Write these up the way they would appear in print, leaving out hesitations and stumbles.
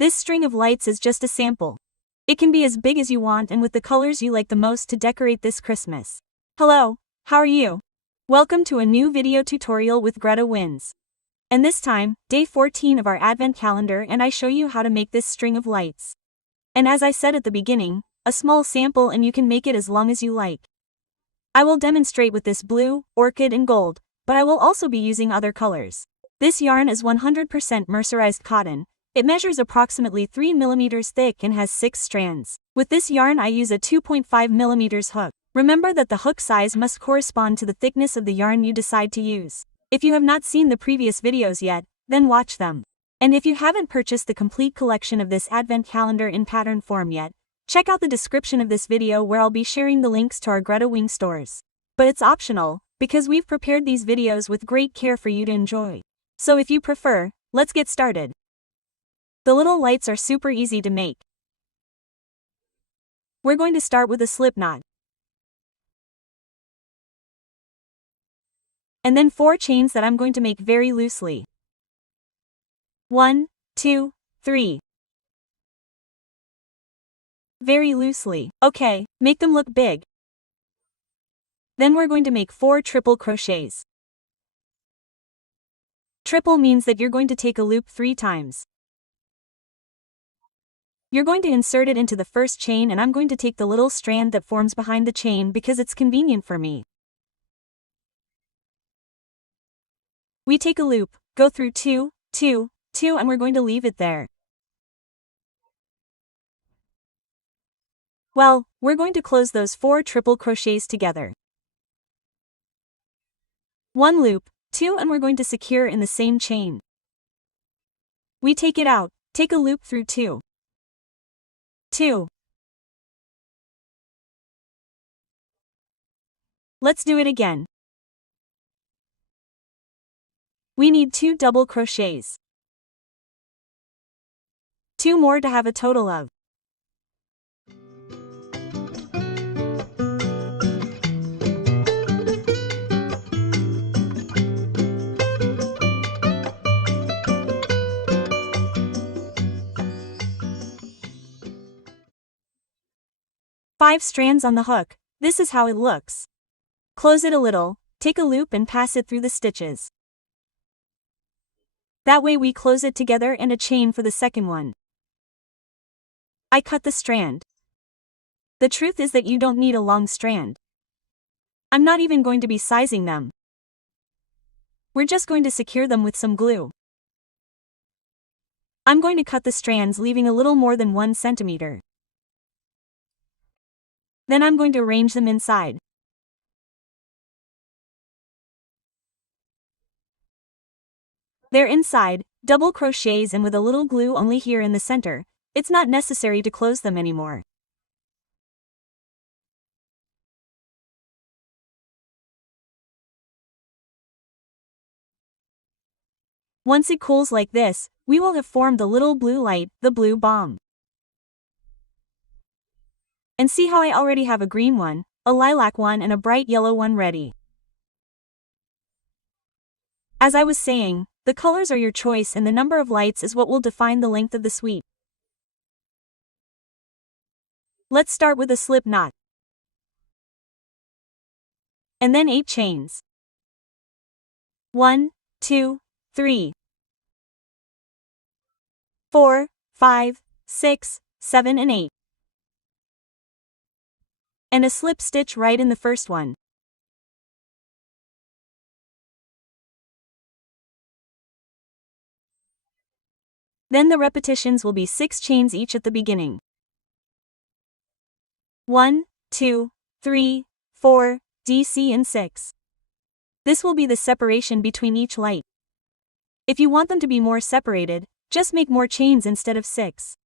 This string of lights is just a sample. It can be as big as you want and with the colors you like the most to decorate this Christmas. Hello, how are you? Welcome to a new video tutorial with GretaWings. And this time, day 14 of our Advent calendar, and I show you how to make this string of lights. And as I said at the beginning, a small sample and you can make it as long as you like. I will demonstrate with this blue, orchid and gold, but I will also be using other colors. This yarn is 100% mercerized cotton. It measures approximately 3 mm thick and has 6 strands. With this yarn I use a 2.5 mm hook. Remember that the hook size must correspond to the thickness of the yarn you decide to use. If you have not seen the previous videos yet, then watch them. And if you haven't purchased the complete collection of this Advent calendar in pattern form yet, check out the description of this video where I'll be sharing the links to our GretaWings stores. But it's optional, because we've prepared these videos with great care for you to enjoy. So if you prefer, let's get started. The little lights are super easy to make. We're going to start with a slip knot. And then 4 chains that I'm going to make very loosely. 1, 2, 3. Very loosely. Okay, make them look big. Then we're going to make 4 triple crochets. Triple means that you're going to take a loop 3 times. You're going to insert it into the first chain and I'm going to take the little strand that forms behind the chain because it's convenient for me. We take a loop, go through 2, 2, 2 and we're going to leave it there. Well, we're going to close those 4 triple crochets together. 1 loop, 2 and we're going to secure in the same chain. We take it out, take a loop through 2. 2. Let's do it again. We need 2 double crochets. 2 more to have a total of 5 strands on the hook. This is how it looks. Close it a little, take a loop and pass it through the stitches. That way we close it together and a chain for the second one. I cut the strand. The truth is that you don't need a long strand. I'm not even going to be sizing them. We're just going to secure them with some glue. I'm going to cut the strands leaving a little more than 1 centimeter. Then I'm going to arrange them inside. They're inside, double crochets and with a little glue only here in the center. It's not necessary to close them anymore. Once it cools like this, we will have formed the little blue light, the blue bomb. And see how I already have a green one, a lilac one and a bright yellow one ready. As I was saying, the colors are your choice and the number of lights is what will define the length of the sweep. Let's start with a slip knot. And then 8 chains. 1, 2, 3, 4, 5, 6, 7 and 8. And a slip stitch right in the first one. Then the repetitions will be 6 chains each at the beginning. 1, 2, 3, 4, DC and 6. This will be the separation between each light. If you want them to be more separated, just make more chains instead of 6.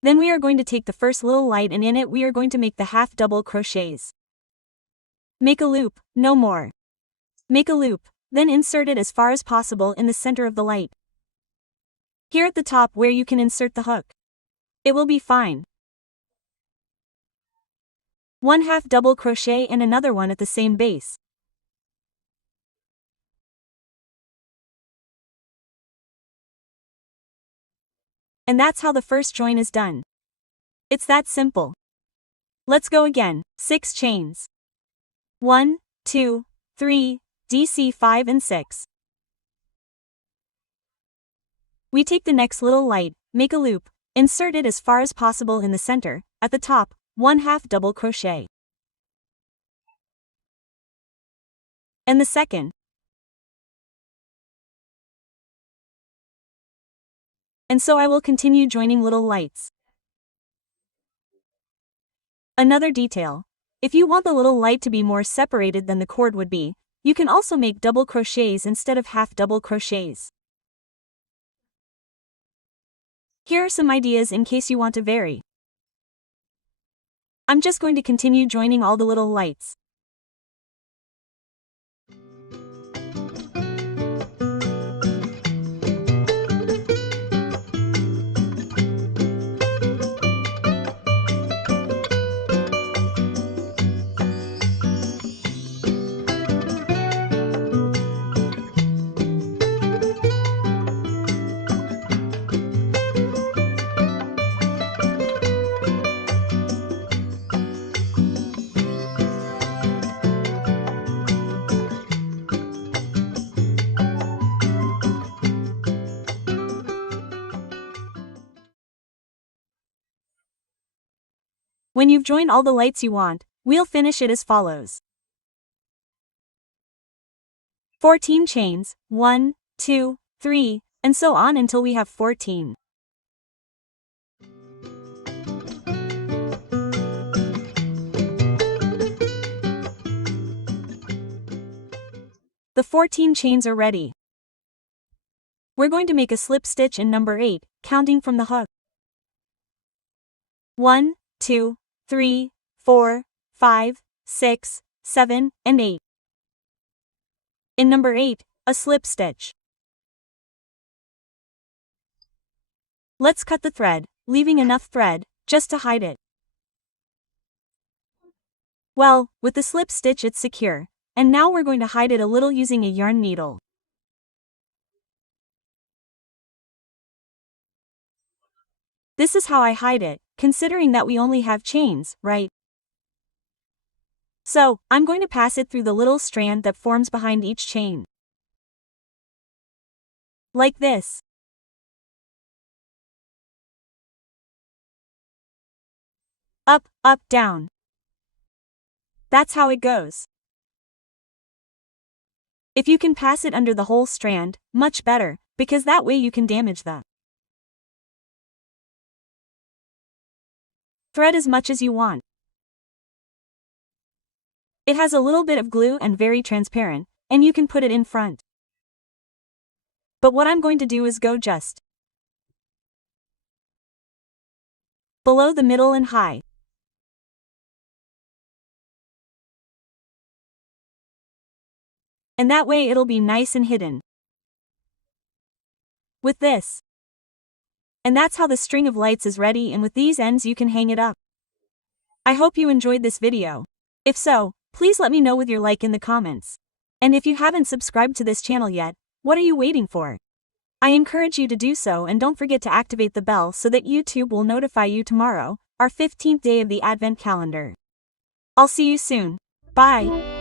Then we are going to take the first little light and in it we are going to make the half double crochets. Make a loop, no more. Make a loop, then insert it as far as possible in the center of the light. Here at the top where you can insert the hook. It will be fine. 1 half double crochet and another one at the same base. And that's how the first join is done. It's that simple. Let's go again. 6 chains. 1, 2, 3, DC 5 and 6. We take the next little light, make a loop, insert it as far as possible in the center, at the top, 1/2 double crochet. And the second. And so I will continue joining little lights. Another detail. If you want the little light to be more separated than the cord would be, you can also make double crochets instead of half double crochets. Here are some ideas in case you want to vary. I'm just going to continue joining all the little lights. When you've joined all the lights you want, we'll finish it as follows. 14 chains, 1, 2, 3, and so on until we have 14. The 14 chains are ready. We're going to make a slip stitch in number 8, counting from the hook. 1, 2, 3, 4, 5, 6, 7, and 8. In number 8, a slip stitch. Let's cut the thread, leaving enough thread, just to hide it. Well, with the slip stitch it's secure, and now we're going to hide it a little using a yarn needle. This is how I hide it, considering that we only have chains, right? So, I'm going to pass it through the little strand that forms behind each chain. Like this. Up, up, down. That's how it goes. If you can pass it under the whole strand, much better, because that way you can damage the thread as much as you want. It has a little bit of glue and very transparent, and you can put it in front. But what I'm going to do is go just below the middle and high. And that way it'll be nice and hidden. With this. And that's how the string of lights is ready, and with these ends you can hang it up. I hope you enjoyed this video. If so, please let me know with your like in the comments. And if you haven't subscribed to this channel yet, what are you waiting for? I encourage you to do so, and don't forget to activate the bell so that YouTube will notify you tomorrow, our 15th day of the Advent calendar. I'll see you soon. Bye.